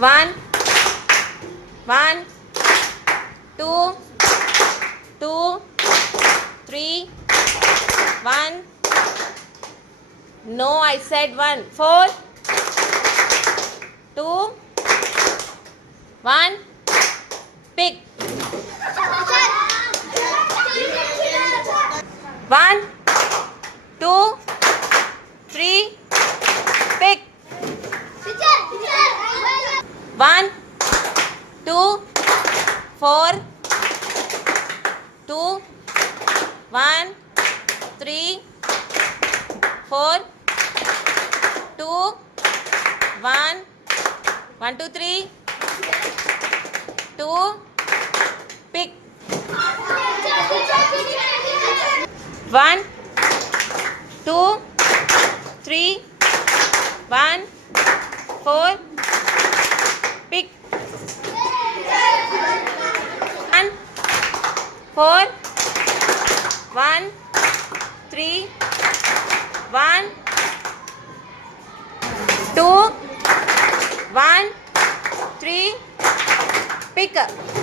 1 1 2 2 3 1 No, I said 1 4 2 1 Pick 1 2 3 Pick 1 2 4 2 1 3 4 2 1 1 2 3 2 Pick 1 2 3 1 4 Pick 1 4 1 3 1 2 1 3 Pick